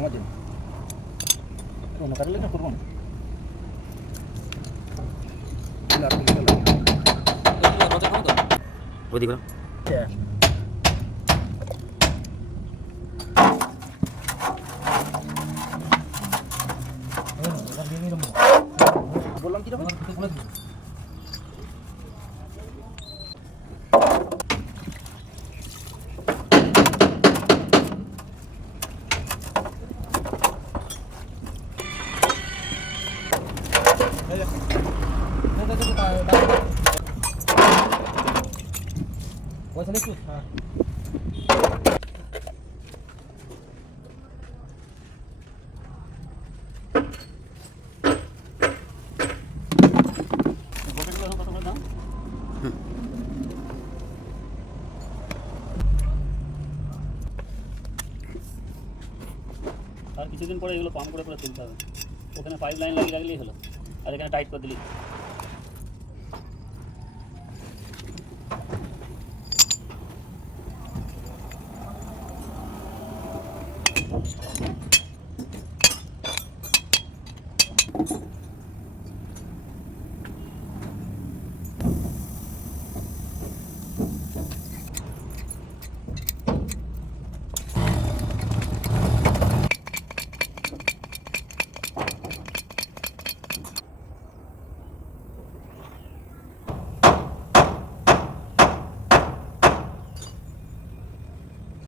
তোমার জন্য অন্য কারণে না করবো না ওদিকে বললাম কি রকম পয়সা নিচ্ছিস? হ্যাঁ আর কিছুদিন পরে এগুলো পাম্প করে তুলতে হবে। ওখানে পাইপ লাইন লাগিয়ে রাখলেই হলো, আর এখানে টাইট করে দিলি।